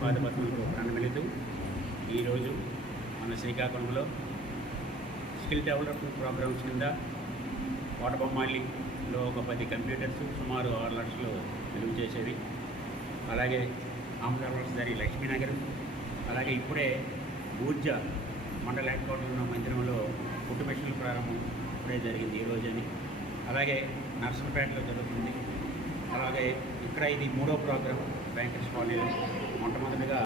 పాదపత్రులకు ప్రారంభిస్తూ ఈరోజు మన శ్రీకాకుళంలో స్కిల్ డెవలప్మెంట్ ప్రోగ్రామ్స్ కింద కోటబొమ్మాలిలో ఒక పది కంప్యూటర్స్ సుమారు ఆరు లక్షలు నిలువ చేసేవి. అలాగే ఆంధ్రప్రదేశ్ దారి లక్ష్మీనగర్ అలాగే ఇప్పుడే ఊర్జ మండల హెడ్ క్వార్టర్ ఉన్న మందిరంలో కుట్టు మిషన్ల ప్రారంభం ఇప్పుడే జరిగింది ఈ అలాగే నర్సంపేటలో జరుగుతుంది. అలాగే ఇక్కడ ఇది మూడో ప్రోగ్రాం బ్యాంకర్స్ కాలనీలో. ಕಾರ್ಮಿಕ